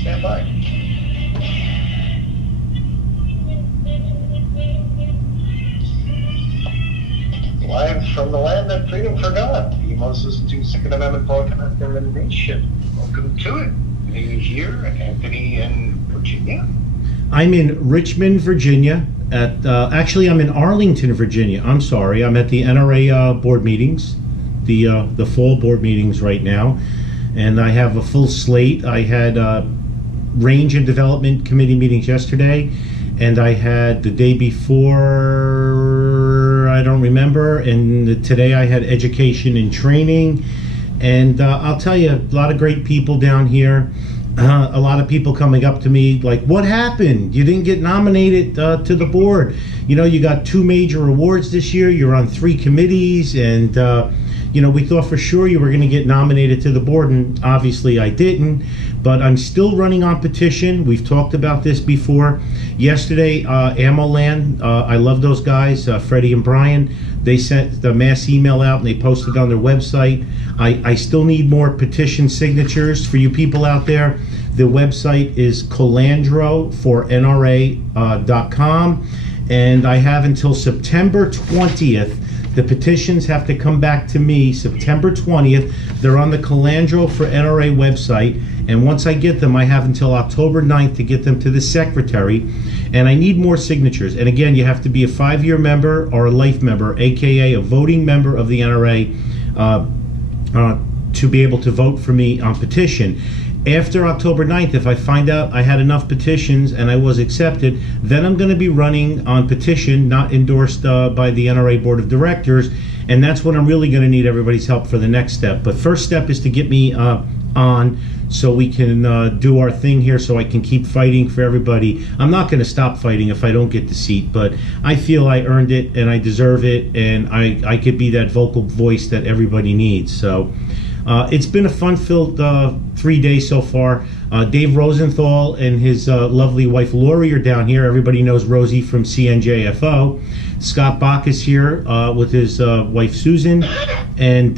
Stand by. Live from the land that freedom forgot. You most listen to Second Amendment broadcast in the nation. Welcome to it. Anthony here, Anthony in Virginia. I'm in Richmond, Virginia. Actually, I'm in Arlington, Virginia. I'm sorry. I'm at the NRA board meetings, the fall board meetings right now, and I have a full slate. I had Range and Development Committee meetings yesterday, and I had the day before, I don't remember, and today I had Education and Training. And I'll tell you, a lot of great people down here. A lot of people coming up to me like, what happened? You didn't get nominated to the board. You know, you got 2 major awards this year. You're on 3 committees. And, you know, we thought for sure you were going to get nominated to the board. And obviously I didn't. But I'm still running on petition. We've talked about this before. Yesterday, AmmoLand, I love those guys, Freddie and Brian. They sent the mass email out and they posted on their website. I still need more petition signatures for you people out there. The website is colandro4nra.com, and I have until September 20th. The petitions have to come back to me September 20th. They're on the Colandro for NRA website, and once I get them, I have until October 9th to get them to the secretary, and I need more signatures. And again, you have to be a 5-year member or a life member, aka a voting member of the NRA, to be able to vote for me on petition. After October 9th, if I find out I had enough petitions and I was accepted, then I'm going to be running on petition, not endorsed by the NRA Board of Directors, and that's when I'm really going to need everybody's help for the next step. But first step is to get me on so we can do our thing here, so I can keep fighting for everybody. I'm not going to stop fighting if I don't get the seat, but I feel I earned it and I deserve it, and I could be that vocal voice that everybody needs. So it's been a fun-filled 3 days so far. Dave Rosenthal and his lovely wife Lori are down here. Everybody knows Rosie from CNJFO. Scott Bach is here with his wife Susan, and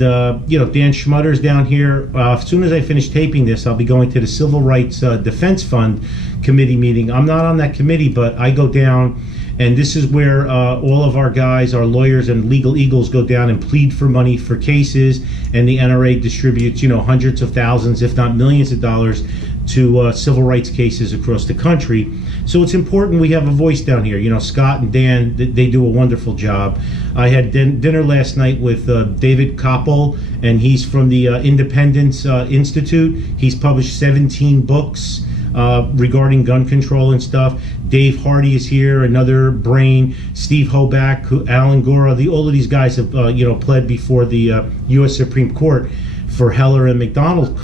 you know, Dan Schmutter's down here. As soon as I finish taping this, I'll be going to the Civil Rights Defense Fund committee meeting. I'm not on that committee, but I go down, and this is where all of our guys, our lawyers and legal eagles, go down and plead for money for cases, and the NRA distributes, you know, hundreds of thousands, if not millions of dollars to civil rights cases across the country. So it's important we have a voice down here. You know, Scott and Dan, they do a wonderful job. I had dinner last night with David Koppel, and he's from the Independence Institute. He's published 17 books regarding gun control and stuff. Dave Hardy is here, another brain. Steve Hoback, Alan Gora, all of these guys have you know, pled before the U.S. Supreme Court for Heller and McDonald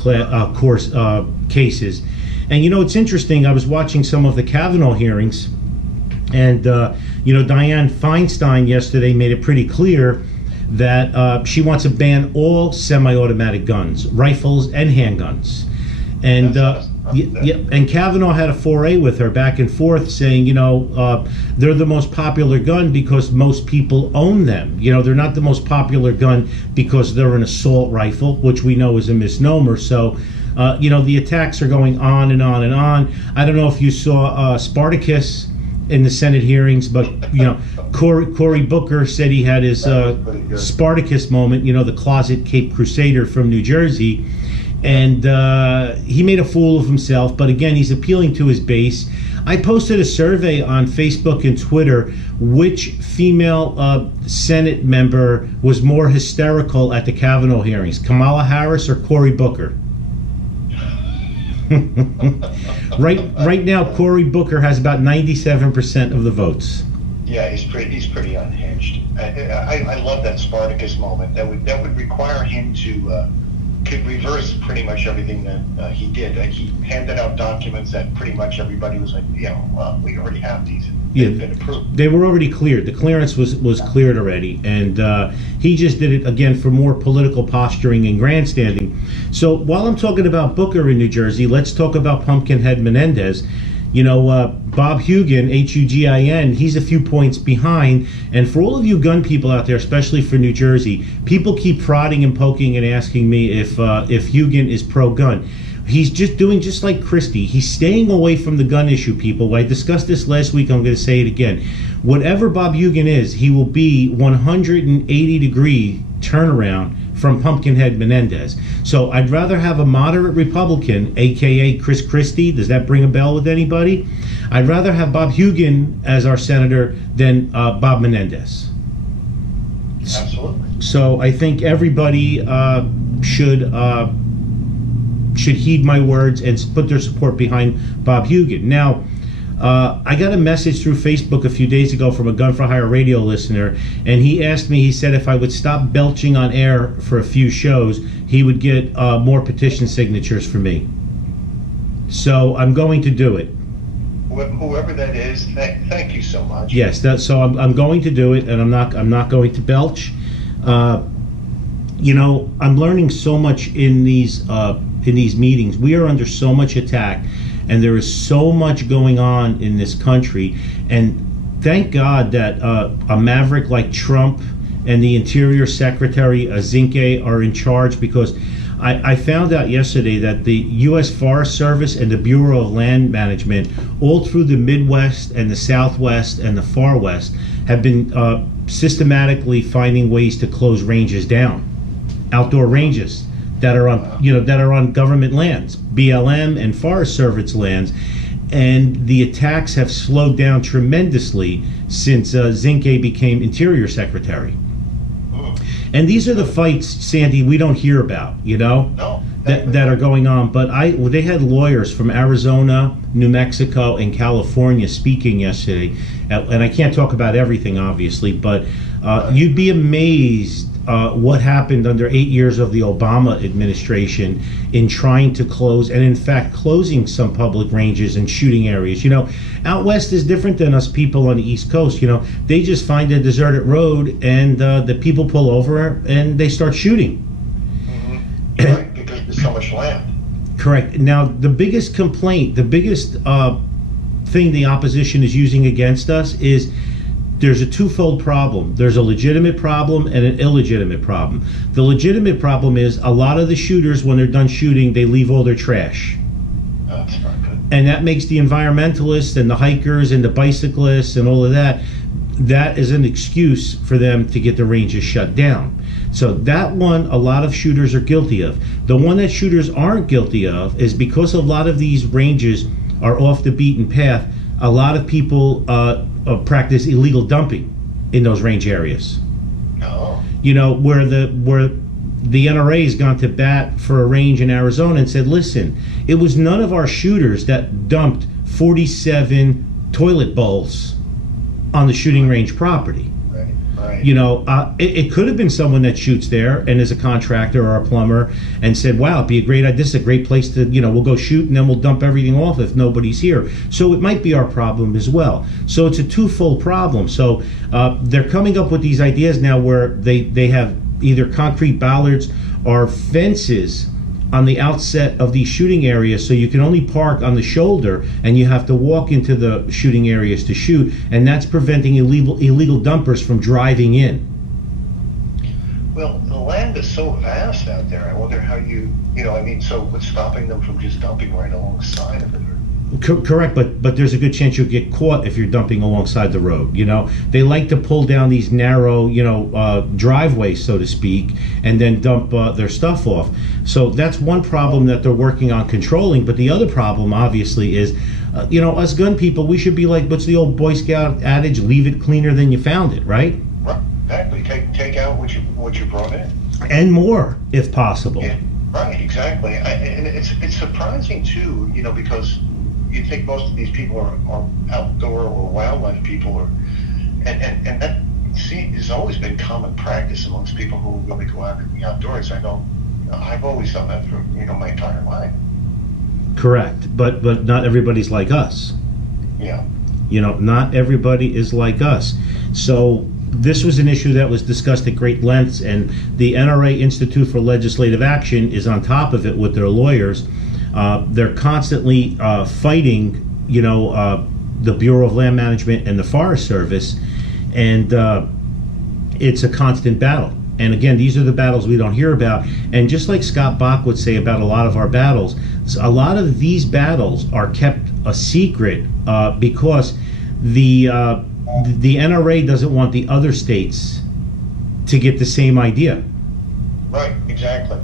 cases. And you know, it's interesting, I was watching some of the Kavanaugh hearings, and you know, Dianne Feinstein yesterday made it pretty clear that she wants to ban all semi-automatic guns, rifles and handguns. And and Kavanaugh had a foray with her back and forth, saying, you know, they're the most popular gun because most people own them. You know, they're not the most popular gun because they're an assault rifle, which we know is a misnomer. So, you know, the attacks are going on and on and on. I don't know if you saw Spartacus in the Senate hearings, but, you know, Cory Booker said he had his Spartacus moment, you know, the closet Cape Crusader from New Jersey. And he made a fool of himself, but again, he's appealing to his base. I posted a survey on Facebook and Twitter, which female Senate member was more hysterical at the Kavanaugh hearings, Kamala Harris or Cory Booker? Right now, Cory Booker has about 97% of the votes. Yeah, he's pretty unhinged. I love that Spartacus moment. That would require him to could reverse pretty much everything that he did. Like, he handed out documents that pretty much everybody was like, you know, well, we already have these. They've been approved. They were already cleared. The clearance was cleared already, and he just did it again for more political posturing and grandstanding. So while I'm talking about Booker in New Jersey, let's talk about Pumpkinhead Menendez. Bob Hugin, Hugin, he's a few points behind. And for all of you gun people out there, especially for New Jersey, people keep prodding and poking and asking me if Hugin is pro-gun. He's just like Christie. He's staying away from the gun issue, people. I discussed this last week. I'm going to say it again. Whatever Bob Hugin is, he will be 180-degree turnaround from Pumpkinhead Menendez. So I'd rather have a moderate Republican, a.k.a. Chris Christie. Does that ring a bell with anybody? I'd rather have Bob Hugin as our senator than Bob Menendez. Absolutely. So I think everybody should heed my words and put their support behind Bob Hugin. Now, I got a message through Facebook a few days ago from a Gun for Hire radio listener, and he asked me, he said if I would stop belching on air for a few shows, he would get more petition signatures for me. So I'm going to do it. Whoever that is, thank you so much. Yes, so I'm going to do it, and I'm not going to belch. I'm learning so much in these meetings. We are under so much attack, and there is so much going on in this country. And thank God that a maverick like Trump and the Interior Secretary Zinke are in charge, because I found out yesterday that the U.S. Forest Service and the Bureau of Land Management, all through the Midwest and the Southwest and the Far West, have been systematically finding ways to close ranges down, outdoor ranges that are on government lands, BLM and Forest Service lands, and the attacks have slowed down tremendously since Zinke became Interior Secretary. And these are the fights, Sandy, we don't hear about, No, that are going on. But they had lawyers from Arizona, New Mexico, and California speaking yesterday. And I can't talk about everything, obviously, but you'd be amazed what happened under 8 years of the Obama administration in trying to close, and in fact closing some public ranges and shooting areas. Out west is different than us people on the East Coast. They just find a deserted road, and the people pull over and they start shooting. Mm-hmm. Right, because there's so much land. Correct. Now, the biggest complaint, the biggest thing the opposition is using against us is there's a twofold problem. There's a legitimate problem and an illegitimate problem. The legitimate problem is a lot of the shooters, when they're done shooting, they leave all their trash. That's not good. And that makes the environmentalists and the hikers and the bicyclists and all of that is an excuse for them to get the ranges shut down. So that one, a lot of shooters are guilty of. The one that shooters aren't guilty of is because a lot of these ranges are off the beaten path, a lot of people practice illegal dumping in those range areas. Oh. Where the NRA has gone to bat for a range in Arizona and said, listen, it was none of our shooters that dumped 47 toilet bowls on the shooting range property. Right. It could have been someone that shoots there and is a contractor or a plumber and said, wow, it'd be a great idea. This is a great place to, we'll go shoot and then we'll dump everything off if nobody's here. So it might be our problem as well. So it's a twofold problem. So they're coming up with these ideas now where they have either concrete bollards or fences on the outset of these shooting areas, so you can only park on the shoulder and you have to walk into the shooting areas to shoot, and that's preventing illegal dumpers from driving in. Well, the land is so vast out there. I wonder how so what's stopping them from just dumping right alongside of it? Correct, but there's a good chance you'll get caught if you're dumping alongside the road. They like to pull down these narrow, driveways, so to speak, and then dump their stuff off. So that's one problem that they're working on controlling. But the other problem, obviously, is, us gun people, we should be like, what's the old Boy Scout adage? Leave it cleaner than you found it, right? Right, exactly. Take out what you brought in, and more, if possible. Yeah, right, exactly. And it's surprising too, because you think most of these people are outdoor or wildlife people, and that has always been common practice amongst people who really go out in the outdoors. I've always done that for my entire life. Correct, but not everybody's like us. Yeah. Not everybody is like us. So this was an issue that was discussed at great lengths, and the NRA Institute for Legislative Action is on top of it with their lawyers. They're constantly fighting the Bureau of Land Management and the Forest Service, and it's a constant battle. And again, these are the battles we don't hear about. And just like Scott Bach would say about a lot of our battles, a lot of these battles are kept a secret because the NRA doesn't want the other states to get the same idea. Right, exactly.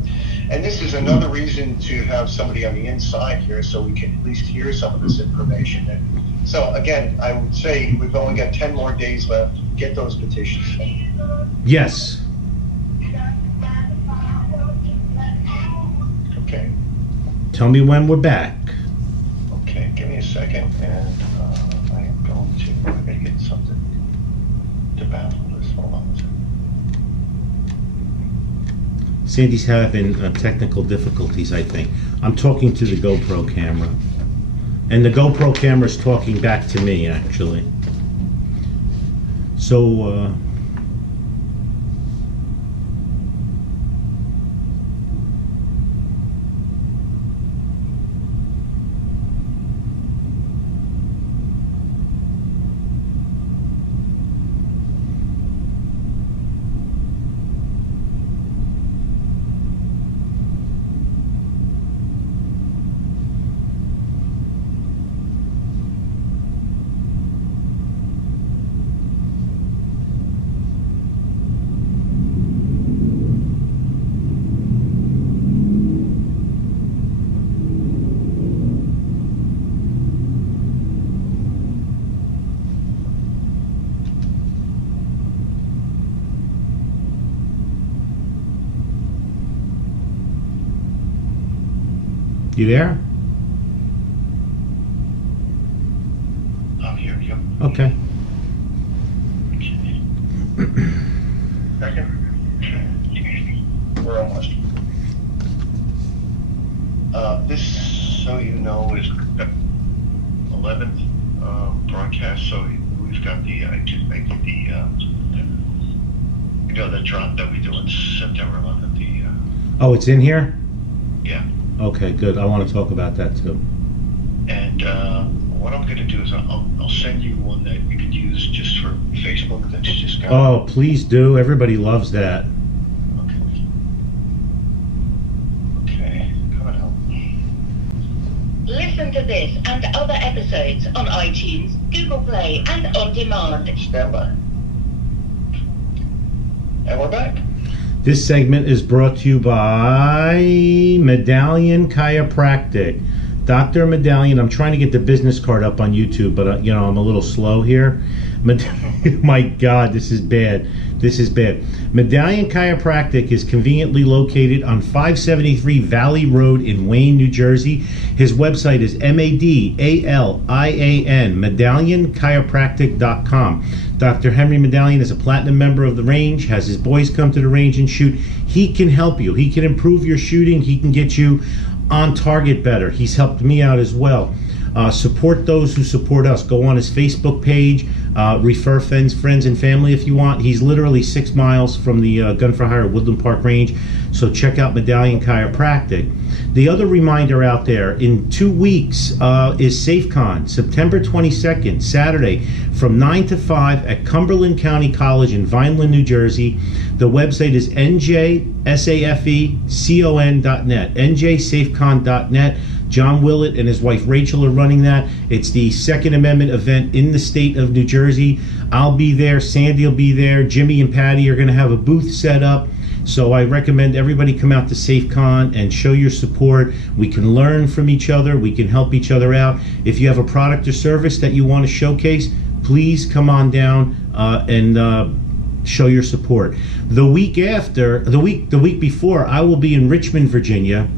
And this is another reason to have somebody on the inside here so we can at least hear some of this information. And so again, I would say we've only got 10 more days left. Get those petitions. Yes. Okay. Tell me when we're back. Okay, give me a second, and I am going to get something to battle this. Hold on a second. Sandy's having technical difficulties, I think. I'm talking to the GoPro camera. And the GoPro camera's talking back to me, actually. So, you there? I'm here, yep. Okay. Second. We're almost. This, so you know, is the 11th broadcast. So we've got the the drop that we do on September 11th. Oh, it's in here? Yeah. Okay, good. I want to talk about that too. And what I'm going to do is I'll send you one that you could use just for Facebook. That's just got. Oh, please do. Everybody loves that. Okay, coming out. Listen to this and other episodes on iTunes, Google Play, and on demand. Stand by. And we're back. This segment is brought to you by Medallion Chiropractic. Dr. Medallion, I'm trying to get the business card up on YouTube, but I'm a little slow here. My God, this is bad. This is bad. Medallion Chiropractic is conveniently located on 573 Valley Road in Wayne, New Jersey. His website is MADALIAN, medallionchiropractic.com. Dr. Henry Medallion is a platinum member of the range, has his boys come to the range and shoot. He can help you. He can improve your shooting. He can get you on target better. He's helped me out as well. Support those who support us. Go on his Facebook page. Refer friends and family if you want. He's literally 6 miles from the Gun for Hire Woodland Park Range. So check out Medallion Chiropractic. The other reminder out there, in 2 weeks is SafeCon, September 22nd, Saturday, from 9 to 5 at Cumberland County College in Vineland, New Jersey. The website is njsafecon.net, njsafecon.net. John Willett and his wife Rachel are running that. It's the Second Amendment event in the state of New Jersey. I'll be there. Sandy will be there. Jimmy and Patty are going to have a booth set up. So I recommend everybody come out to SafeCon and show your support. We can learn from each other. We can help each other out. If you have a product or service that you want to showcase, please come on down and show your support. The week before, I will be in Richmond, Virginia.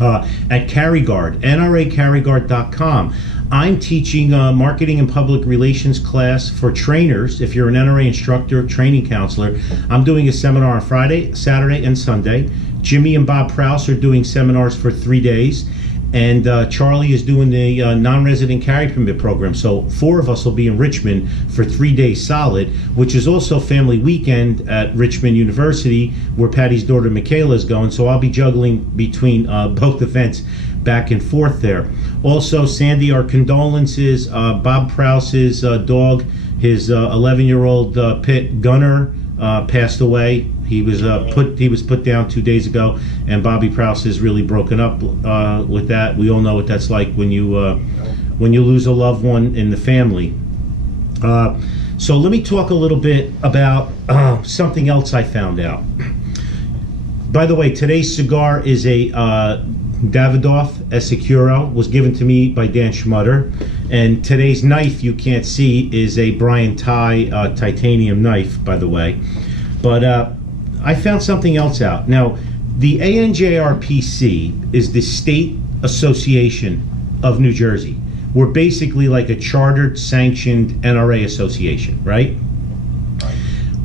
At CarryGuard, NRACarryGuard.com. I'm teaching a marketing and public relations class for trainers. If you're an NRA instructor, training counselor, I'm doing a seminar on Friday, Saturday, and Sunday. Jimmy and Bob Prowse are doing seminars for 3 days. And Charlie is doing the non-resident carry permit program. So 4 of us will be in Richmond for 3 days solid, which is also family weekend at Richmond University, where Patty's daughter Michaela is going. So I'll be juggling between both events back and forth there. Also, Sandy, our condolences. Bob Prouse's dog, his 11-year-old pit Gunner, passed away. He was put down 2 days ago, and Bobby Prouse is really broken up with that. We all know what that's like when you lose a loved one in the family. So let me talk a little bit about something else I found out. By the way, today's cigar is a Davidoff Esecuro, was given to me by Dan Schmutter, and today's knife you can't see is a Brian Ty titanium knife, by the way. But I found something else out. Now, the ANJRPC is the State Association of New Jersey. We're basically like a chartered, sanctioned NRA association, right?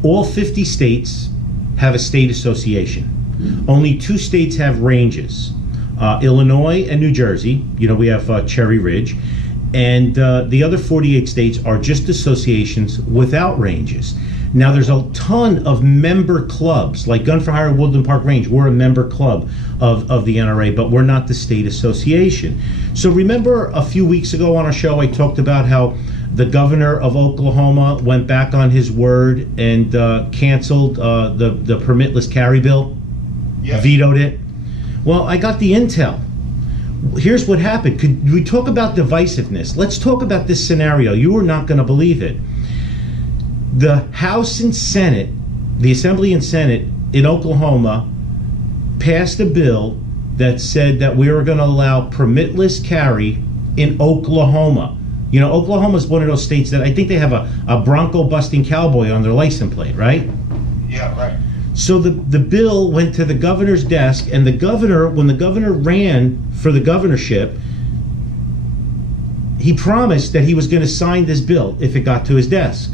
All 50 states have a state association. Only 2 states have ranges. Illinois and New Jersey, we have Cherry Ridge, and the other 48 states are just associations without ranges. Now, there's a ton of member clubs, like Gun for Hire Woodland Park Range. We're a member club of the NRA, but we're not the state association. So remember a few weeks ago on our show, I talked about how the governor of Oklahoma went back on his word and canceled the permitless carry bill, vetoed it. Well, I got the intel. Here's what happened. Could we talk about divisiveness? Let's talk about this scenario. You are not going to believe it. The House and Senate, the Assembly and Senate in Oklahoma, passed a bill that said that we were going to allow permitless carry in Oklahoma. Oklahoma is one of those states that I think they have a Bronco-busting cowboy on their license plate, right? Yeah, right. So the bill went to the governor's desk, and the governor, when the governor ran for the governorship, he promised that he was going to sign this bill if it got to his desk.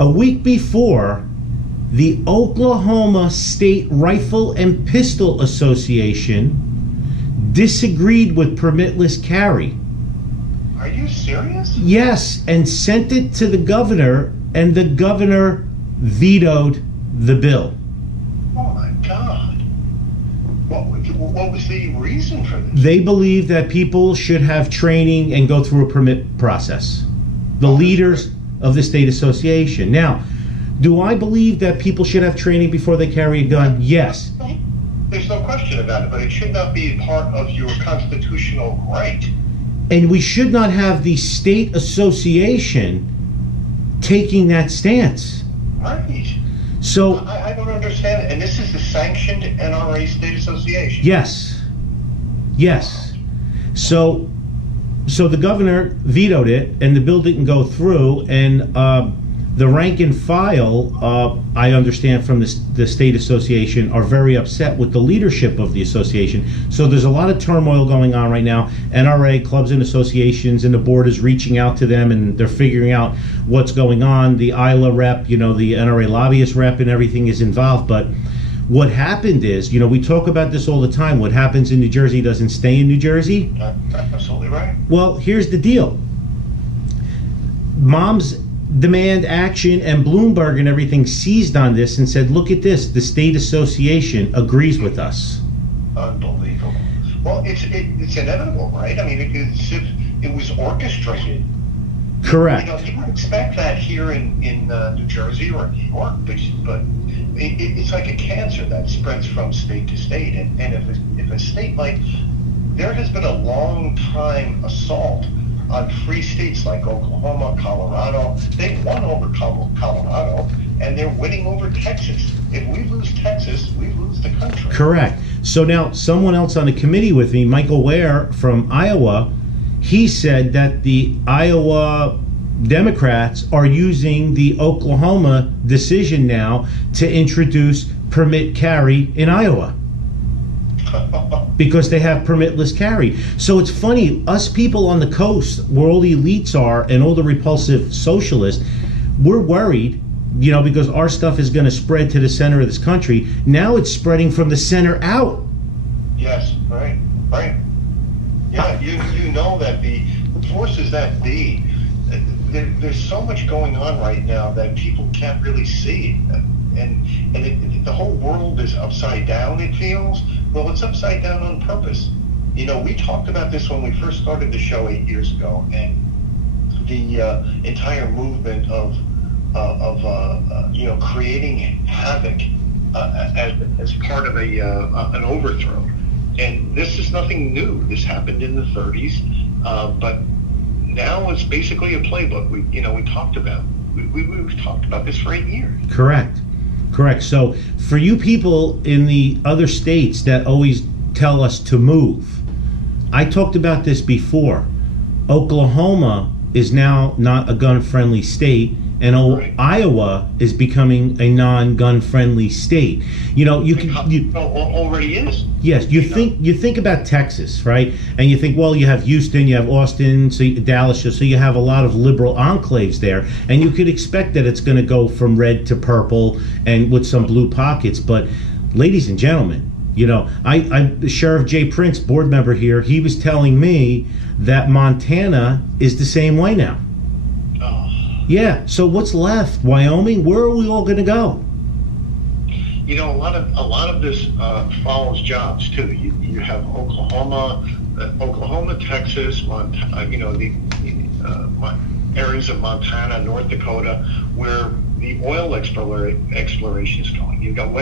A week before, the Oklahoma State Rifle and Pistol Association disagreed with permitless carry. Are you serious? Yes, and sent it to the governor, and the governor vetoed the bill. Oh my God. What was the reason for this? They believe that people should have training and go through a permit process. The leaders of the state association. Now, do I believe that people should have training before they carry a gun? Yes. There's no question about it, but it should not be part of your constitutional right. And we should not have the state association taking that stance. Right. So I don't understand it. And this is the sanctioned NRA state association. Yes. So the governor vetoed it, and the bill didn't go through. And the rank and file, I understand from the state association, are very upset with the leadership of the association. So there's a lot of turmoil going on right now. NRA clubs and associations, and the board is reaching out to them, and they're figuring out what's going on. The ILA rep, the NRA lobbyist rep, and everything is involved. But what happened is, we talk about this all the time. What happens in New Jersey doesn't stay in New Jersey. Absolutely right. Well, here's the deal. Moms Demand Action and Bloomberg and everything seized on this and said, look at this, the state association agrees with us. Unbelievable. Well, it's inevitable, right? I mean, it's if it was orchestrated. Correct. You would expect that here in New Jersey or New York, but it's like a cancer that spreads from state to state. And if a state there has been a long time assault on free states like Oklahoma, Colorado. They've won over Colorado, and they're winning over Texas. If we lose Texas, we lose the country. Correct. So now someone else on the committee with me, Michael Ware from Iowa, he said that the Iowa Democrats are using the Oklahoma decision now to introduce permit carry in Iowa. Because they have permitless carry. So it's funny, us people on the coast, where all the elites are and all the repulsive socialists, we're worried, because our stuff is going to spread to the center of this country. Now it's spreading from the center out. Yes, right. Yeah, you know that the forces that be, there's so much going on right now that people can't really see. And the whole world is upside down, it feels. Well, it's upside down on purpose. we talked about this when we first started the show 8 years ago, and the entire movement of creating havoc as part of an overthrow. And this is nothing new. This happened in the 30s, but now it's basically a playbook. We talked about. We've talked about this for 8 years. Correct. So for you people in the other states that always tell us to move, I talked about this before. Oklahoma is now not a gun-friendly state, and Right. Iowa is becoming a non-gun friendly state. Already is. Yes, you think about Texas, right? And you think, well, you have Houston, you have Austin, Dallas, so you have a lot of liberal enclaves there, and you could expect that it's going to go from red to purple and with some blue pockets. But, ladies and gentlemen, Sheriff Jay Prince, board member here, he was telling me that Montana is the same way now. Yeah, so what's left? Wyoming? Where are we all going to go? A lot of this follows jobs too. You have Oklahoma, Texas, the areas of Montana, North Dakota, where the oil exploration is going. You've got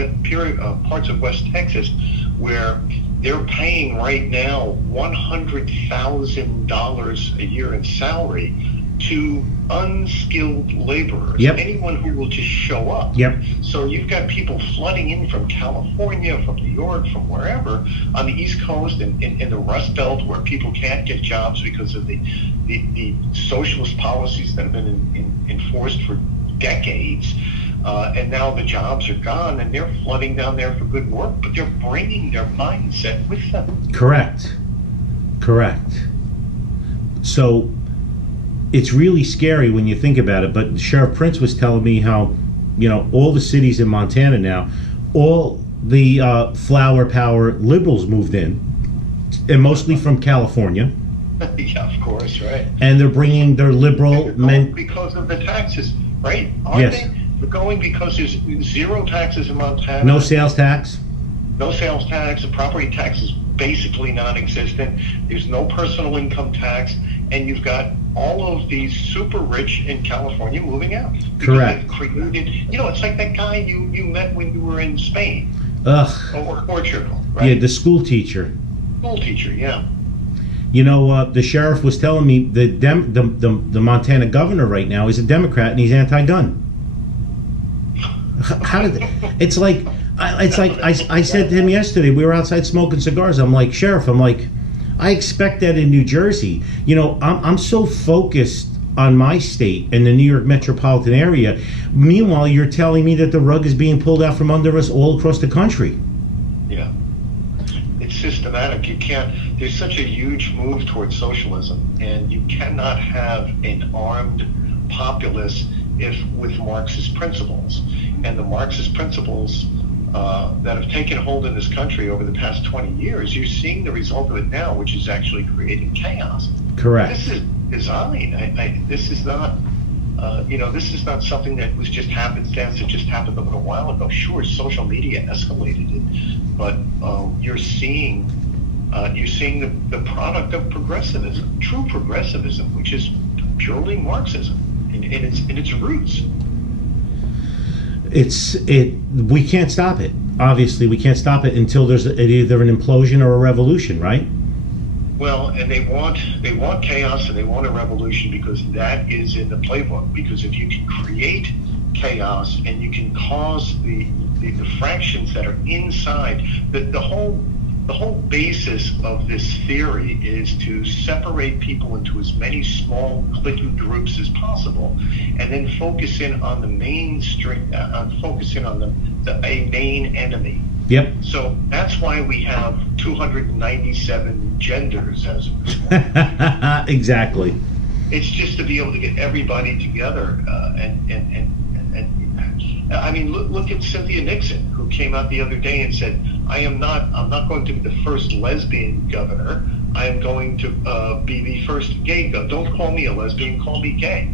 parts of West Texas where they're paying right now $100,000 a year in salary to unskilled laborers, Yep. anyone who will just show up. Yep. So you've got people flooding in from California, from New York, from wherever on the East Coast and in the Rust Belt, where people can't get jobs because of the socialist policies that have been enforced for decades. And now the jobs are gone, and they're flooding down there for good work, but they're bringing their mindset with them. Correct. So it's really scary when you think about it, but Sheriff Prince was telling me how, all the cities in Montana now, all the flower power liberals moved in, and mostly from California. Yeah, of course, right. And they're bringing their liberal men because of the taxes, right? Aren't Yes. they? They're going because there's zero taxes in Montana. no sales tax. No sales tax. The property tax is basically non-existent. There's no personal income tax, and you've got all of these super rich in California moving out. Correct. They've created, it's like that guy you met when you were in Spain. Ugh. Or Portugal, right? Yeah, the school teacher. School teacher, yeah. The sheriff was telling me the Montana governor right now is a Democrat and he's anti-gun. How did it's like I said to him yesterday, we were outside smoking cigars. I'm like, Sheriff, I expect that in New Jersey. I'm so focused on my state and the New York metropolitan area. Meanwhile, you're telling me that the rug is being pulled out from under us all across the country. Yeah. It's systematic. There's such a huge move towards socialism, and you cannot have an armed populace with Marxist principles. And the Marxist principles that have taken hold in this country over the past 20 years, you're seeing the result of it now, which is actually creating chaos. Correct. This is design. This is not, this is not something that was just happenstance. It just happened a little while ago. Sure, social media escalated it, but you're seeing the product of progressivism, true progressivism, which is purely Marxism in its roots. We can't stop it. Obviously, we can't stop it until there's either an implosion or a revolution, right? Well, and they want chaos and they want a revolution because that is in the playbook. Because if you can create chaos and you can cause the fractions that are inside, the whole basis of this theory is to separate people into as many small cliquey groups as possible, and then focus in on the mainstream, focus in on a main enemy. Yep. So that's why we have 297 genders as of this morning. Exactly. It's just to be able to get everybody together, and I mean, look at Cynthia Nixon, who came out the other day and said, I'm not going to be the first lesbian governor. I am going to be the first gay governor. Don't call me a lesbian, call me gay.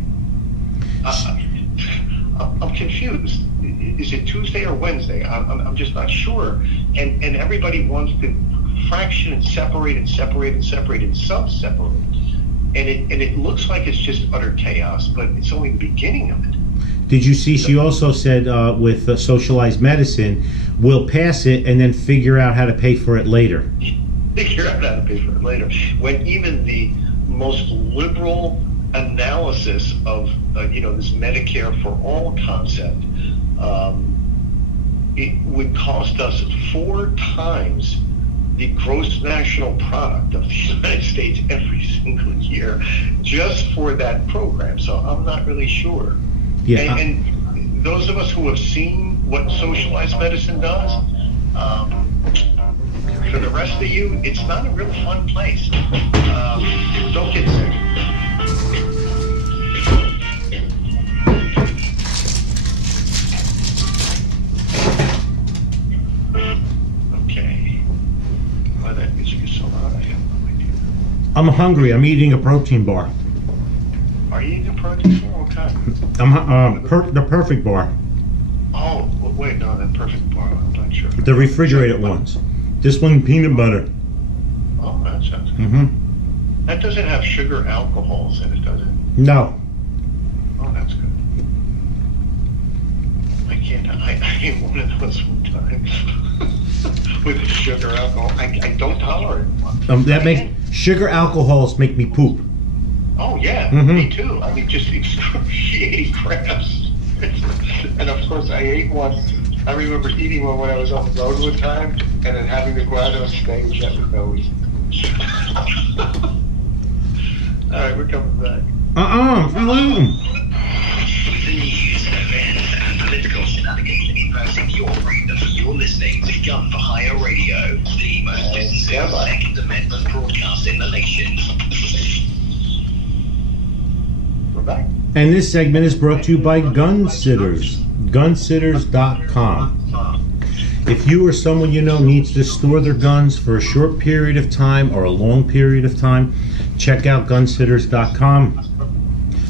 I'm confused. Is it Tuesday or Wednesday? I'm just not sure. And everybody wants to fraction and separate and separate and separate and sub-separate. And it looks like it's just utter chaos, but it's only the beginning of it. Did you see, she also said with socialized medicine, we'll pass it and then figure out how to pay for it later. Figure out how to pay for it later. When even the most liberal analysis of, this Medicare for all concept, it would cost us 4 times the gross national product of the United States every single year just for that program. So I'm not really sure. Yeah. And those of us who have seen what socialized medicine does, for the rest of you, it's not a real fun place. Don't get sick. I'm hungry. I'm eating a protein bar. Are you eating a protein bar? What kind? The perfect bar. Oh, wait, no, the perfect bar. I'm not sure. The refrigerated ones. This one, peanut butter. Oh, that sounds good. Mm-hmm. That doesn't have sugar alcohols in it, does it? No. Oh, that's good. I ate one of those one time with sugar alcohol. I don't tolerate one. That makes sugar alcohols make me poop. Oh yeah, me too. I mean, just excruciating cramps. And of course, I ate one. I remember eating one when I was on the road one time, and then having to go out on stage at the nose. All right, we're coming back. The news, events, and political shenanigans immersing your freedom. You're listening to Gun for Hire Radio, the most listened to Second Amendment broadcast in the nation. We're back. And this segment is brought to you by Gun Sitters. GunSitters.com. If you or someone you know needs to store their guns for a short period of time or a long period of time, check out GunSitters.com.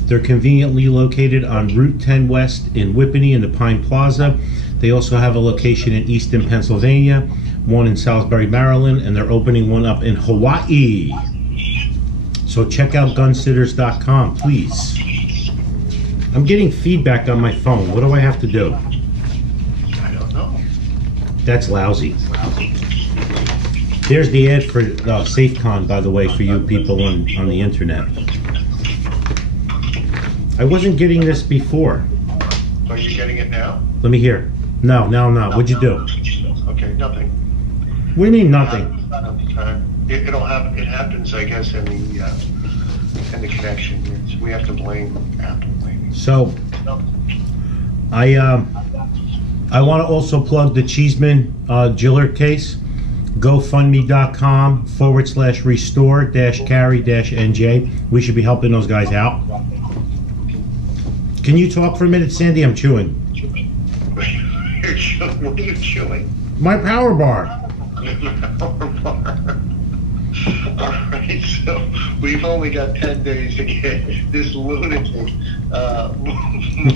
They're conveniently located on Route 10 West in Whippany in the Pine Plaza. They also have a location in Easton, Pennsylvania, one in Salisbury, Maryland, and they're opening one up in Hawaii. So check out GunSitters.com, please. I'm getting feedback on my phone. What do I have to do? I don't know. That's lousy. There's the ad for SafeCon, by the way, for you people on the internet. I wasn't getting this before. Are you getting it now? Let me hear. No. What'd you do? Okay, nothing. What do you mean nothing? It happens, I guess, in the connection. We have to blame Apple, maybe. So, I want to also plug the Cheeseman Gillard case. GoFundMe.com/restore-carry-NJ. We should be helping those guys out. Can you talk for a minute, Sandy? I'm chewing. What are you chewing? My power bar. All right, so we've only got 10 days to get this lunatic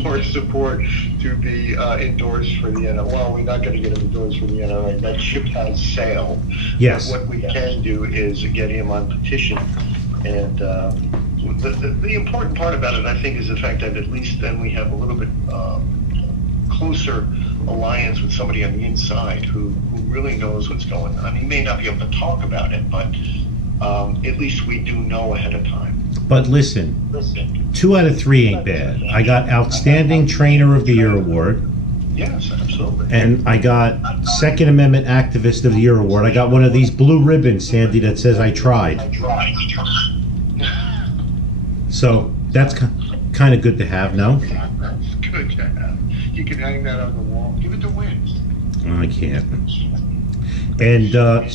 more support to be endorsed for the NRA. Well, we're not going to get him endorsed for the NRA. That ship has sailed. Yes. But what we can do is get him on petition. And the important part about it, I think, is the fact that at least then we have a little bit closer alliance with somebody on the inside who really knows what's going on. He may not be able to talk about it, but at least we do know ahead of time. But listen, 2 out of 3 ain't bad. I got Outstanding Trainer of the Year award. Yes, absolutely. And I got Second Amendment Activist of the Year award. I got one of these blue ribbons, Sandy, that says I tried. So that's kind of good to have, no? That's good to have. You can hang that on the wall. Give it to Win. I can't. And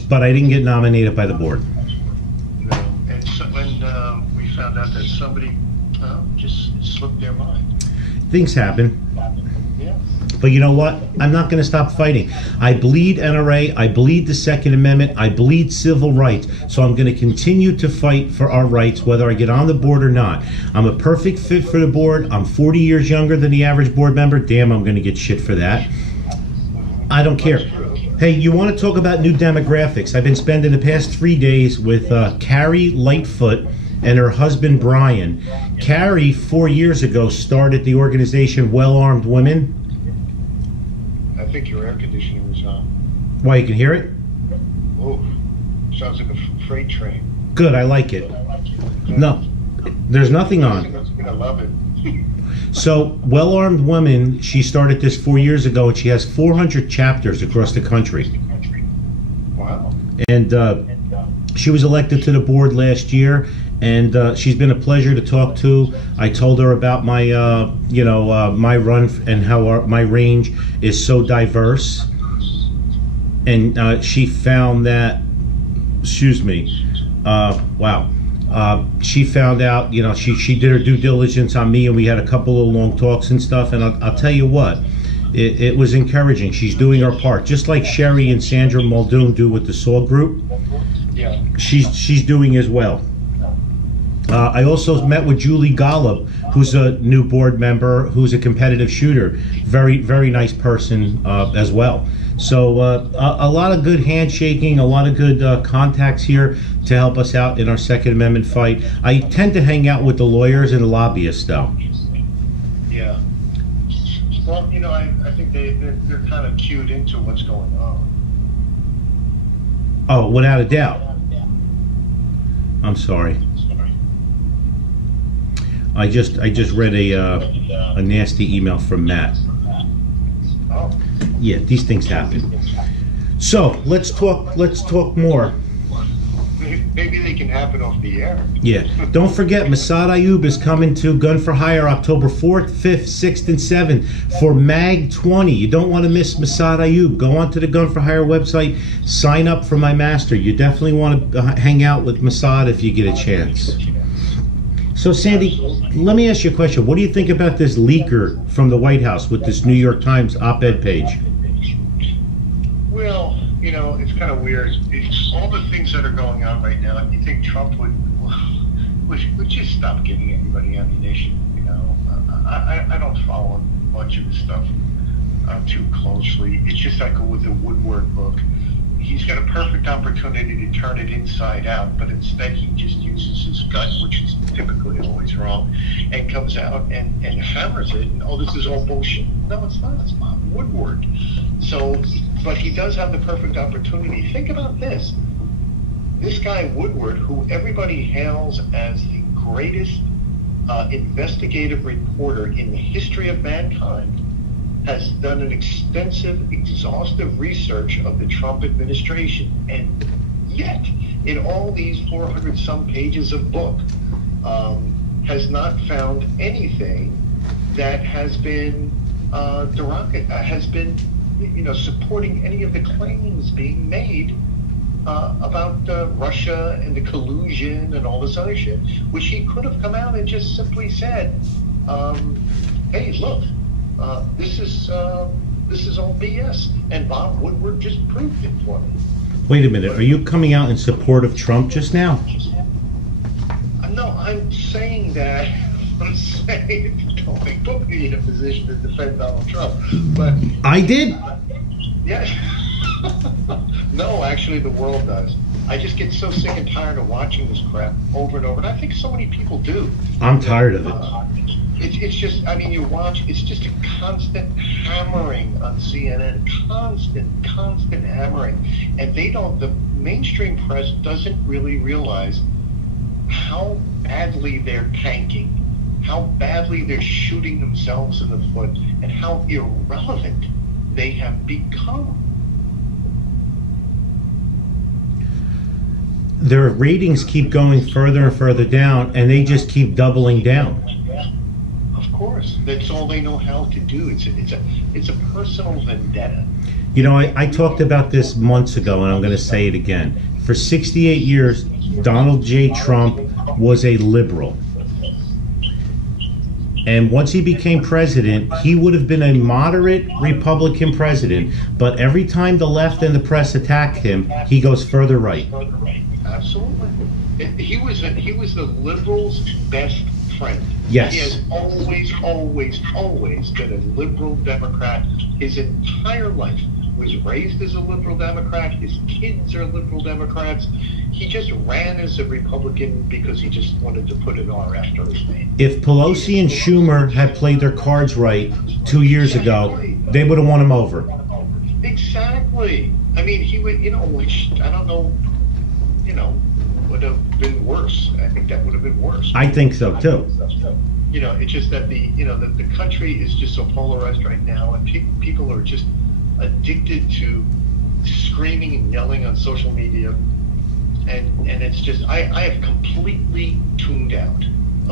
but I didn't get nominated by the board. No. And so when we found out that somebody just slipped their mind. Things happen. Yeah. But you know what? I'm not going to stop fighting. I bleed NRA. I bleed the Second Amendment. I bleed civil rights. So I'm going to continue to fight for our rights, whether I get on the board or not. I'm a perfect fit for the board. I'm 40 years younger than the average board member. Damn, I'm going to get shit for that. I don't care. Hey, you want to talk about new demographics? I've been spending the past 3 days with Carrie Lightfoot and her husband Brian. Carrie, 4 years ago, started the organization Well Armed Women. I think your air conditioning was on. Why, you can hear it? Oh, sounds like a freight train. Good, I like it. No, there's nothing on. I love it. So, Well Armed Women, she started this 4 years ago, and she has 400 chapters across the country. Wow. And she was elected to the board last year, and she's been a pleasure to talk to. I told her about my, my run and how my range is so diverse. And she found that, she found out, she did her due diligence on me, and we had a couple of long talks and stuff. And I'll tell you what, it was encouraging. She's doing her part, just like Sherry and Sandra Muldoon do with the SAW group. Yeah. She's doing as well. I also met with Julie Golub, who's a new board member, who's a competitive shooter. Very, very nice person as well. So a lot of good handshaking, a lot of good contacts here to help us out in our Second Amendment fight. I tend to hang out with the lawyers and the lobbyists, though. Yeah. Well, I think they're kind of cued into what's going on. Oh, without a doubt. I'm sorry. I just read a nasty email from Matt. Oh. Yeah, these things happen. So let's talk more. Maybe they can happen off the air. Yeah. Don't forget, Massad Ayoob is coming to Gun for Hire October 4th, 5th, 6th, and 7th for MAG 20. You don't want to miss Massad Ayoob. Go onto the Gun for Hire website, sign up for my master. You definitely want to hang out with Massad if you get a chance. So, Sandy, let me ask you a question. What do you think about this leaker from the White House with this New York Times op-ed page? Well, it's kind of weird. It's all the things that are going on right now. You think Trump would just stop giving everybody ammunition? I don't follow much of this stuff too closely. It's just like with the Woodward book. He's got a perfect opportunity to turn it inside out, but instead he just uses his gut, which is typically always wrong, and comes out and hammers it. And, this is all bullshit. No, it's not. It's not Woodward. So, but he does have the perfect opportunity. Think about this. This guy Woodward, who everybody hails as the greatest investigative reporter in the history of mankind, has done an extensive, exhaustive research of the Trump administration, and yet, in all these 400-some pages of book, has not found anything that has been supporting any of the claims being made about Russia and the collusion and all this other shit, which he could have come out and just simply said, "Hey, look. This is all BS," and Bob Woodward just proved it for me. Wait a minute, are you coming out in support of Trump just now? No, I'm saying that. I'm saying don't put me in a position to defend Donald Trump, but I did. Yeah. No, actually, the world does. I just get so sick and tired of watching this crap over and over, and I think so many people do. I'm tired of it. It's just, you watch, it's just a constant hammering on CNN, constant hammering. And the mainstream press doesn't really realize how badly they're tanking, how badly they're shooting themselves in the foot, and how irrelevant they have become. Their ratings keep going further and further down, and they just keep doubling down. Of course, that's all they know how to do. It's a personal vendetta. I talked about this months ago, and I'm going to say it again. For 68 years, Donald J. Trump was a liberal. And once he became president, he would have been a moderate Republican president. But every time the left and the press attack him, he goes further right. Absolutely. He was the liberals' best friend. Yes. He has always been a liberal Democrat his entire life. was raised as a liberal Democrat. His kids are liberal Democrats. He just ran as a Republican because he just wanted to put an R after his name. If Pelosi and Schumer had played their cards right 2 years ago, they would have won him over. Exactly. I mean, he would, which I don't know, would have been worse. I think that would have been worse. I think so too. It's just that the country is just so polarized right now, and people are just addicted to screaming and yelling on social media, and it's just I have completely tuned out.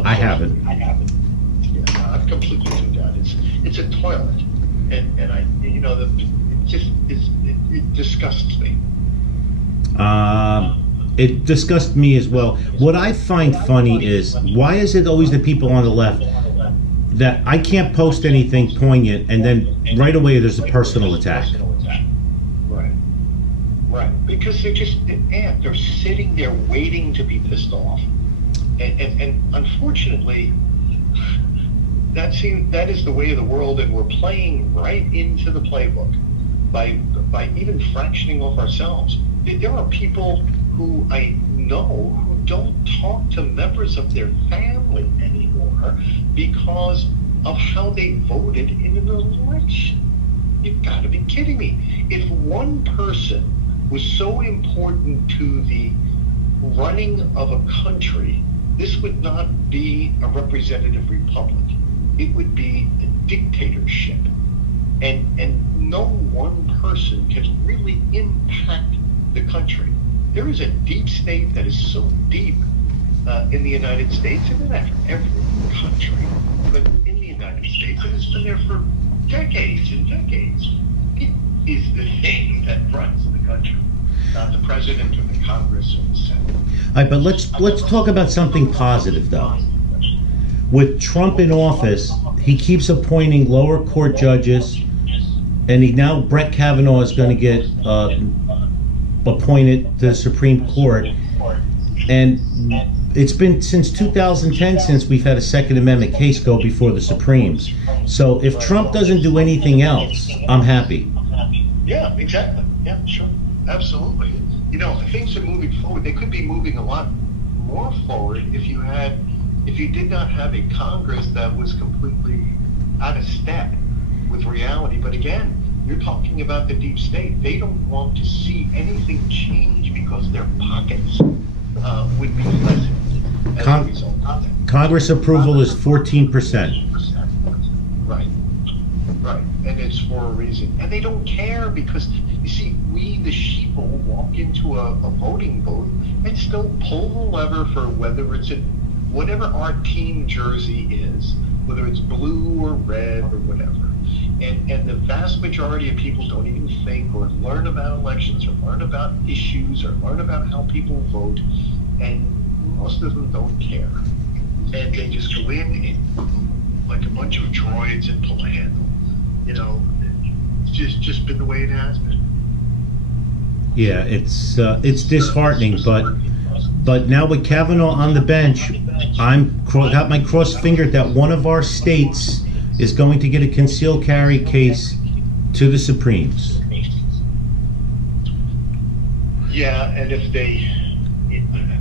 I haven't. Yeah, I've completely tuned out. It's a toilet, and it disgusts me. It disgusts me as well. What I find funny is, why is it always the people on the left that I can't post anything poignant, and then right away there's a personal attack? Right. Because they're sitting there waiting to be pissed off. And unfortunately, that is the way of the world, and we're playing right into the playbook by even fractioning off ourselves. There are people who I know who don't talk to members of their family anymore because of how they voted in an election. You've got to be kidding me. If one person was so important to the running of a country, this would not be a representative republic. It would be a dictatorship. And no one person can really impact the country. There is a deep state that is so deep in the United States, and in every country, but in the United States, and it's been there for decades and decades. It is the thing that runs the country, not the president or the Congress or the Senate. All right, but let's talk about something positive, though. With Trump in office, he keeps appointing lower court judges, and Brett Kavanaugh is going to get appointed to the Supreme Court, and it's been since 2010 since we've had a Second Amendment case go before the Supremes. So if Trump doesn't do anything else, I'm happy. Yeah, exactly. Yeah, sure. Absolutely. Things are moving forward. They could be moving a lot more forward if you did not have a Congress that was completely out of step with reality. But again, you're talking about the deep state. They don't want to see anything change because their pockets would be pleasant as a result of that. Congress approval is 14%. Right. And it's for a reason. And they don't care because, you see, we, the sheeple, walk into a voting booth and still pull the lever for whether it's whatever our team jersey is, whether it's blue or red or whatever. And the vast majority of people don't even think or learn about elections or learn about issues or learn about how people vote, and most of them don't care. And they just go in like a bunch of droids and pull a handle. It's just been the way it has been. Yeah, it's disheartening, but now with Kavanaugh on the bench, got my cross fingered that one of our states is going to get a concealed carry case to the Supremes. Yeah, and if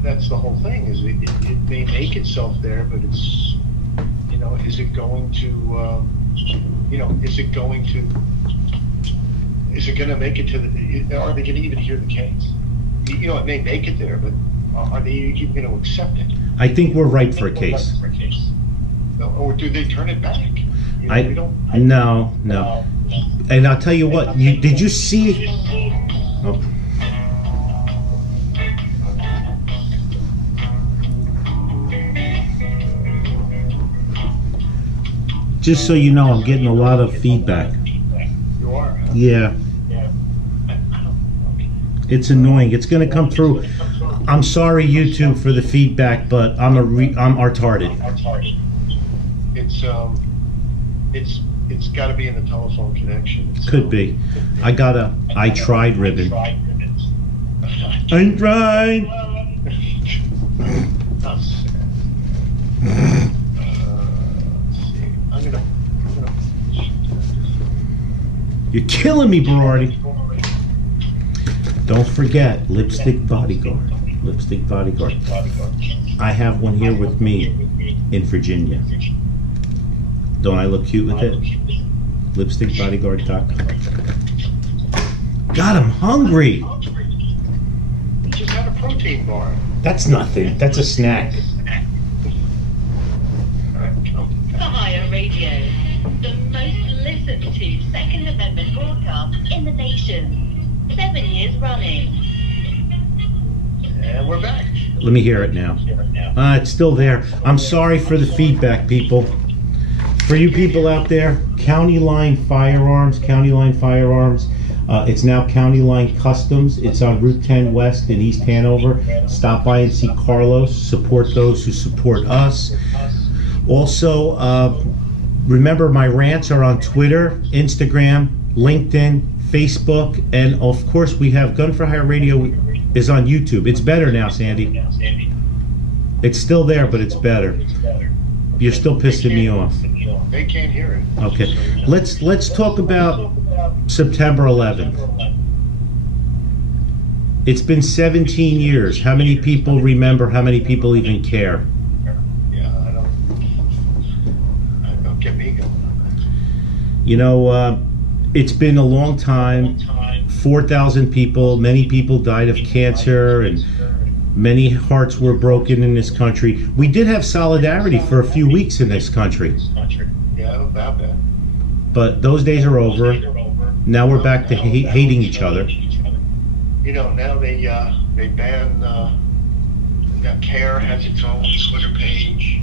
that's the whole thing, is it may make itself there, but it's, is it going to, is it going to make it to are they going to even hear the case? It may make it there, but are they even going to accept it? I think we're ripe for a case. Or do they turn it back? No. And I'll tell you what, did you see? Oh. Just so you know, I'm getting a lot of feedback. You are? Huh? Yeah. It's annoying. It's going to come through. I'm sorry, YouTube, for the feedback, but I'm retarded. It's got to be in the telephone connection. Could be. I tried ribbon. I tried. You're killing me, Berardi. Don't forget, Lipstick Bodyguard. Lipstick Bodyguard. I have one here with me in Virginia. Don't I look cute with it? LipstickBodyguard.com. God, I'm hungry. You just had a protein bar. That's nothing. That's a snack. For Hire Radio, the most listened to Second Amendment broadcast in the nation. 7 years running. And we're back. Let me hear it now. It's still there. I'm sorry for the feedback, people. For you people out there, County Line Firearms, it's now County Line Customs. It's on Route 10 West in East Hanover. Stop by and see Carlos. Support those who support us. Also, remember my rants are on Twitter, Instagram, LinkedIn, Facebook, and of course we have Gun for Hire Radio is on YouTube. It's better now, Sandy. It's still there, but it's better. You're still pissing me off. They can't hear it. Okay, let's talk about September 11th. It's been 17 years. How many people remember? How many people even care? Yeah, I don't get me going. You know, it's been a long time. 4,000 people. Many people died of cancer, and many hearts were broken in this country. We did have solidarity for a few weeks in this country. Yeah, about that. But those days are over. Now we're back to hating each other. You know, now they ban. Now CARE has its own Twitter page.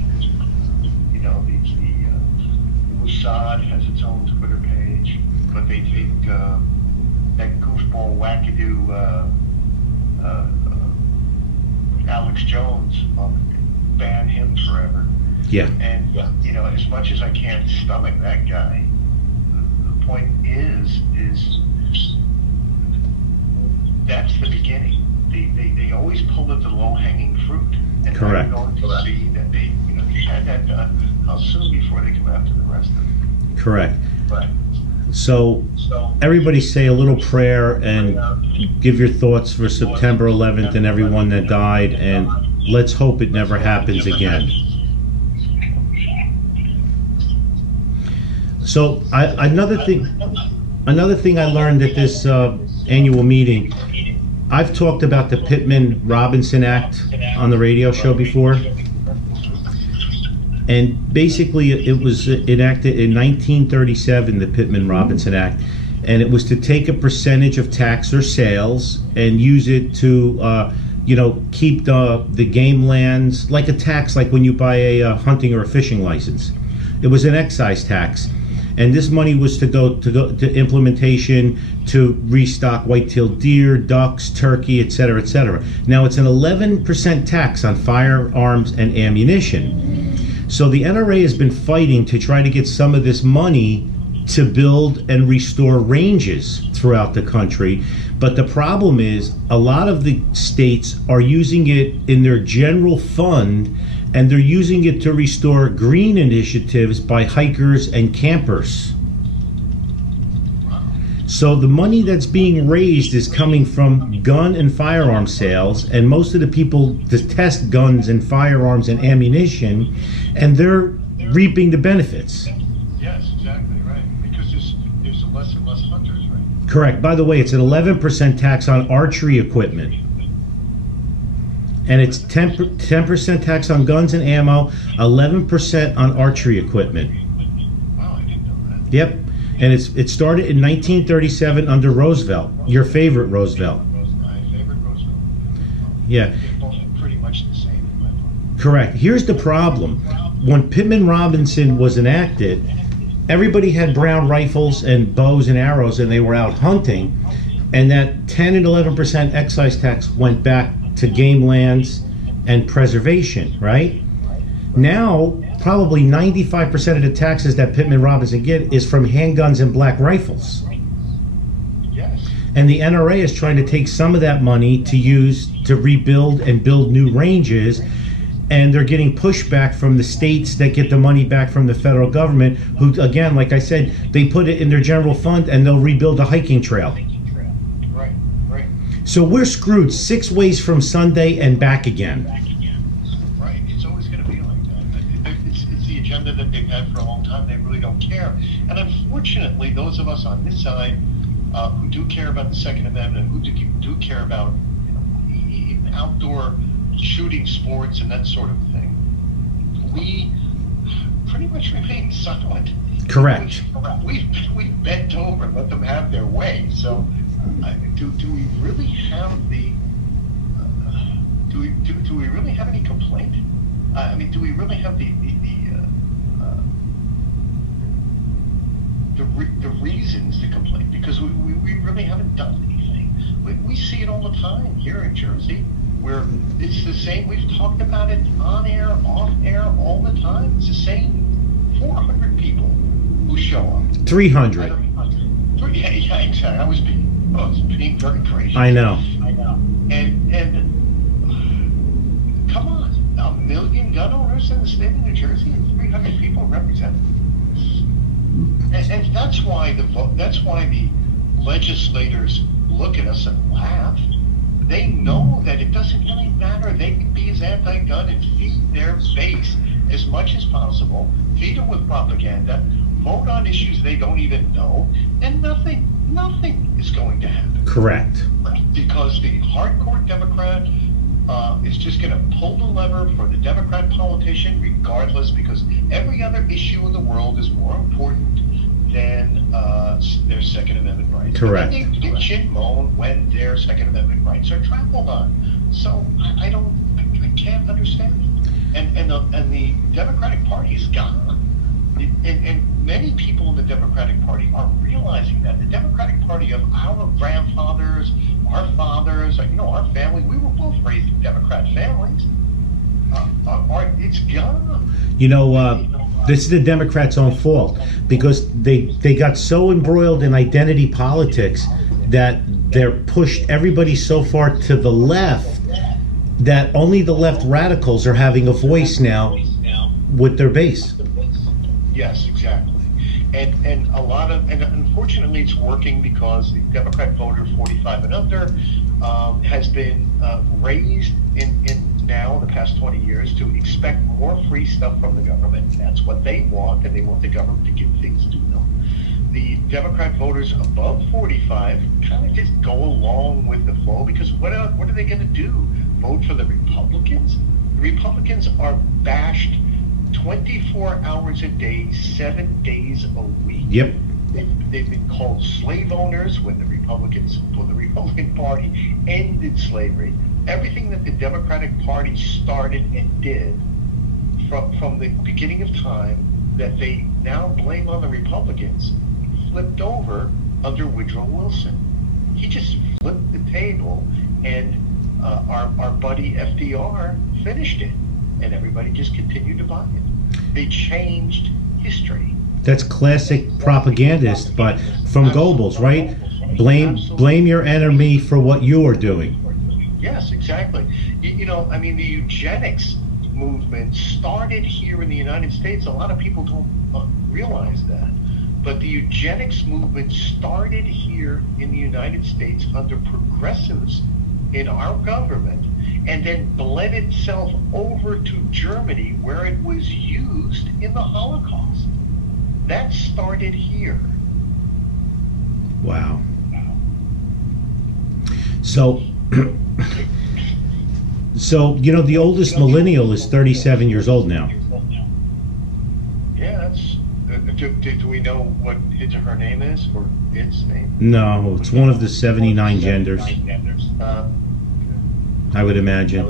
You know, the Mossad has its own Twitter page, but they take that goofball wackadoo Alex Jones, ban him forever. Yeah. And you know, as much as I can't stomach that guy, the point is that's the beginning. They always pull at the low-hanging fruit. And correct. I'm going to see that they had that done. How soon before they come after the rest of it? Correct. Right. So everybody say a little prayer and give your thoughts for September 11th and everyone that died, and let's hope it never happens again. So another thing I learned at this annual meeting, I've talked about the Pittman-Robertson Act on the radio show before. And basically, it was enacted in 1937, the Pittman-Robertson Act, and it was to take a percentage of tax or sales and use it to, keep the game lands like a tax, like when you buy a hunting or a fishing license. It was an excise tax, and this money was to go to implementation to restock white-tailed deer, ducks, turkey, etc., etc. Now it's an 11% tax on firearms and ammunition. So the NRA has been fighting to try to get some of this money to build and restore ranges throughout the country. But the problem is a lot of the states are using it in their general fund, and they're using it to restore green initiatives by hikers and campers. So the money that's being raised is coming from gun and firearm sales, and most of the people detest guns and firearms and ammunition, and they're reaping the benefits. Yes, exactly, right. Because there's less and less hunters, right? Correct. By the way, it's an 11% tax on archery equipment. And it's 10% tax on guns and ammo, 11% on archery equipment. Wow, I didn't know that. Yep. And it started in 1937 under Roosevelt, your favorite Roosevelt. My favorite Roosevelt. Yeah. They're both pretty much the same in my book. Correct. Here's the problem. When Pittman-Robinson was enacted, everybody had brown rifles and bows and arrows, and they were out hunting. And that 10 and 11% excise tax went back to game lands and preservation, right? Now, probably 95% of the taxes that Pittman-Robinson get is from handguns and black rifles. Yes. And the NRA is trying to take some of that money to use to rebuild and build new ranges, and they're getting pushback from the states that get the money back from the federal government, who, again, like I said, they put it in their general fund and they'll rebuild a hiking trail. Right, right. So we're screwed 6 ways from Sunday and back again. Right. It's always going to be like that. It's the agenda that they've had for a long time. They really don't care. And unfortunately, those of us on this side who do care about the Second Amendment, who do care about even outdoor shooting sports and that sort of thing, we pretty much remain silent. Correct. We've bent over and let them have their way. So, do we really have the? Do we really have any complaint? I mean, do we really have the reasons to complain? Because we really haven't done anything. We see it all the time here in Jersey, where it's the same. We've talked about it on air, off air, all the time. It's the same 400 people who show up. 300. Yeah, exactly. I was being very crazy. I know. And come on, 1 million gun owners in the state of New Jersey and 300 people represented. And that's why the legislators look at us and laugh. They know that it doesn't really matter. They can be as anti-gun and feed their base as much as possible, feed them with propaganda, vote on issues they don't even know, and nothing is going to happen. Correct. Because the hardcore Democrat is just going to pull the lever for the Democrat politician regardless, because every other issue in the world is more important than their Second Amendment rights. Correct. And they bitch and moan when their Second Amendment rights are trampled on. So I can't understand it. And the Democratic Party is gone. And many people in the Democratic Party are realizing that the Democratic Party of our grandfathers, our fathers, our family, we were both raised in Democrat families. It's gone. This is the Democrats' own fault, because they got so embroiled in identity politics that they're pushed everybody so far to the left that only the left radicals are having a voice now with their base. Yes, exactly. And unfortunately it's working because the Democrat voter 45 and under has been raised in now the past 20 years to expect more free stuff from the government. That's what they want, and they want the government to give things to them. The Democrat voters above 45 kind of just go along with the flow, because what are they going to do? Vote for the Republicans? The Republicans are bashed 24 hours a day, 7 days a week. Yep. They've been called slave owners when the Republican Party ended slavery. Everything that the Democratic Party started and did from the beginning of time that they now blame on the Republicans flipped over under Woodrow Wilson. He just flipped the table, and our buddy FDR finished it, and everybody just continued to buy it. They changed history. That's classic propagandist, but from Goebbels, right? Blame your enemy for what you are doing. Yes, exactly. The eugenics movement started here in the United States. A lot of people don't realize that. But the eugenics movement started here in the United States under progressives in our government, and then bled itself over to Germany, where it was used in the Holocaust. That started here. Wow. So, the oldest millennial is 37 years old now. Yeah, that's... Do we know what his or her name is, or its name? No, it's one of the 79 genders. I would imagine.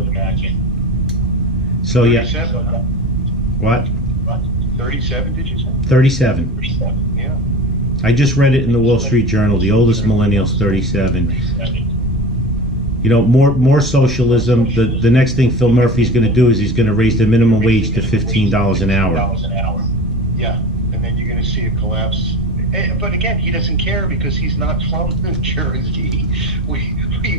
So, yeah. 37? What? 37, did you say? 37. Yeah. I just read it in the Wall Street Journal. The oldest millennial's 37. More socialism. The next thing Phil Murphy's going to do is he's going to raise the minimum wage to $15 an hour. Yeah, and then you're going to see a collapse. But again, he doesn't care because he's not from New Jersey. We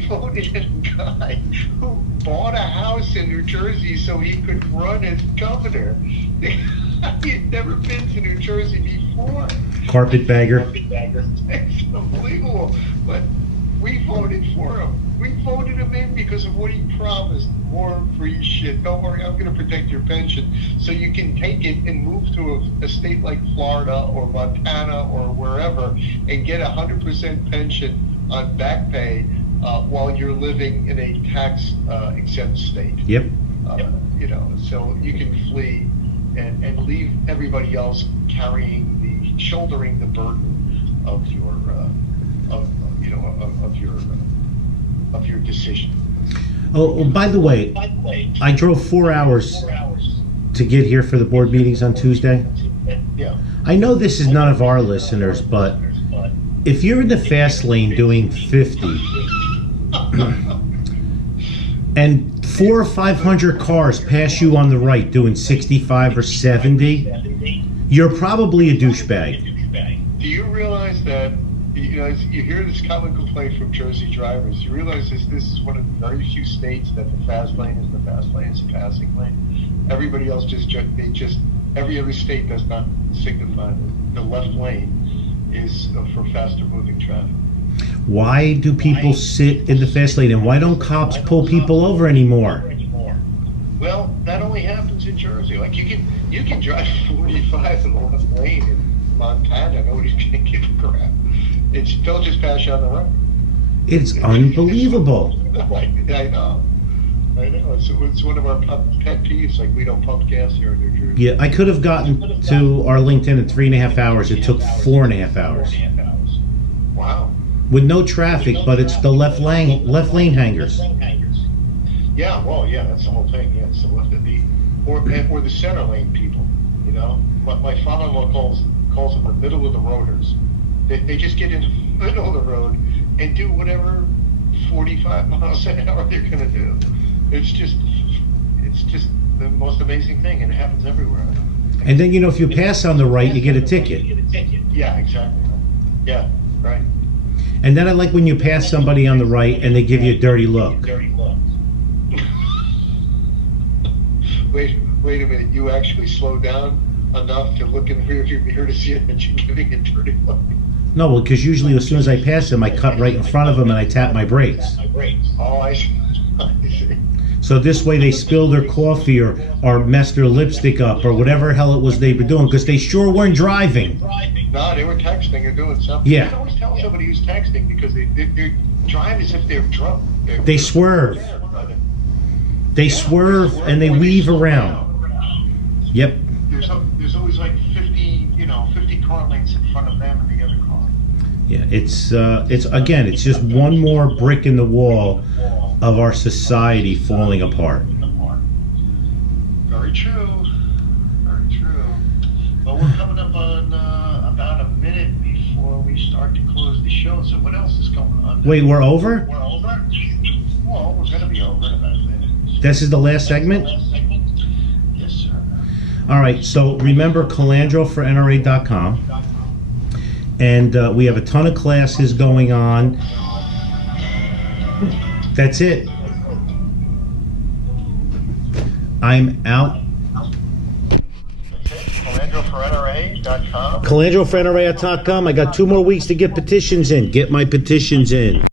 voted a guy who bought a house in New Jersey so he could run as governor. He had never been to New Jersey before. Carpetbagger. It's unbelievable. But we voted for him. we voted him in because of what he promised. More free shit. Don't worry, I'm going to protect your pension. So you can take it and move to a state like Florida or Montana or wherever and get 100% pension on back pay while you're living in a tax exempt state. Yep. You know, so you can flee and leave everybody else shouldering the burden of your of your decision. Oh, by the way, I drove 4 hours to get here for the board meetings on Tuesday. Yeah. I know this is none of our listeners, but if you're in the fast lane doing 50 and 400 or 500 cars pass you on the right doing 65 or 70, you're probably a douchebag. Do you realize that, you know, you hear this common complaint from Jersey drivers, you realize this is one of the very few states that the fast lane is the fast lane, it's a passing lane. Everybody else every other state does not signify that the left lane is for faster moving traffic. Why do people sit in the fast lane, and why don't cops pull people over anymore? Well, that only happens in Jersey. Like you can drive 45 in the left lane in Montana, nobody's going to give a crap. They'll just pass you on the road. It's unbelievable. I know. It's one of our pet peeves. Like, we don't pump gas here in New Jersey. Yeah, I could have gotten to Arlington in 3.5 hours. It took 4.5 hours. Wow. With no traffic, but it's the left lane hangers. Yeah, well, yeah, that's the whole thing. Yeah, it's the left of or the center lane people. You know, my father-in-law calls them the middle of the roaders. They just get in the middle of the road and do whatever 45 miles an hour they're going to do. It's just the most amazing thing, and it happens everywhere. And then, you know, if you pass on the right, you get a ticket. Yeah, exactly. Yeah, right. And then I like when you pass somebody on the right and they give you a dirty look. Wait a minute. You actually slow down enough to look in the rearview mirror to see that you're giving a dirty look? No, well, because usually as soon as I pass them, I cut right in front of them and I tap my brakes. Oh, I see. So this way they spill their coffee or mess their lipstick up or whatever hell it was they were doing, because they sure weren't driving. No, they were texting or doing something. Yeah. You can always tell somebody who's texting because they drive as if they're drunk. They swerve. They swerve and they weave around. Yep. There's always like 50 car lengths in front of them and the other car. Yeah, it's just one more brick in the wall of our society falling apart. Very true. Very true. Well, we're coming up on about a minute before we start to close the show. So what else is going on? Wait, we're over? We're over? Well, we're going to be over in about a minute. This is the last segment? Yes, sir. All right, so remember CalandroForNRA.com. And we have a ton of classes going on. That's it. I'm out. CalandroForNRA.com. CalandroForNRA.com. I got 2 more weeks to get petitions in. Get my petitions in.